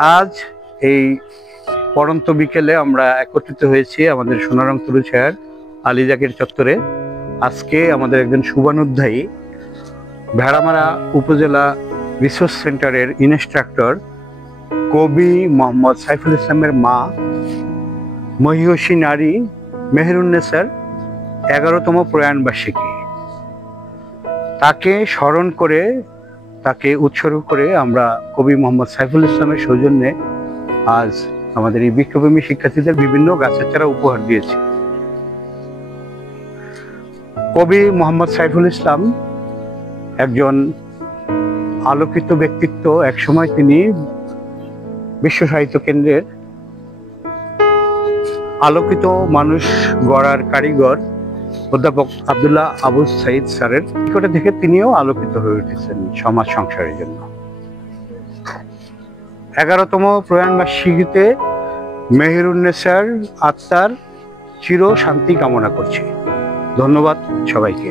আজ এই পড়ন্ত বিকেলে আমরা একত্রিত হয়েছি আমাদের সোনারং তুরুছায়ার আলী জাকের চত্বরে। আজকে আমাদের একজন শুভানুধ্যায়ী ভেড়ামারা উপজেলা রিসোর্স সেন্টারের ইনস্ট্রাক্টর কবি মোহাম্মদ সাইফুল ইসলামের মা মহিষী নারী মেহেরুন্নেসার 11তম প্রয়াণবার্ষিকী। তাকে স্মরণ করে, তাকে উৎসর্গ করে আমরা কবি মোহাম্মদ সাইফুল ইসলামের সৌজন্যে আজ আমাদের এই বৃক্ষপ্রেমী শিক্ষার্থীদের বিভিন্ন গাছের চারা উপহার দিয়েছি। কবি মোহাম্মদ সাইফুল ইসলাম একজন আলোকিত ব্যক্তিত্ব। একসময় তিনি বিশ্ব সাহিত্য কেন্দ্রের আলোকিত মানুষ গড়ার কারিগর অধ্যাপক আব্দুল্লাহ আবু সাইদ স্যারের নিকটে থেকে তিনিও আলোকিত হয়ে উঠেছেন সমাজ সংসারের জন্য। 11তম প্রয়াণবার্ষিকীতে মেহেরুন্নেসার আত্মার চির শান্তি কামনা করছি। ধন্যবাদ সবাইকে।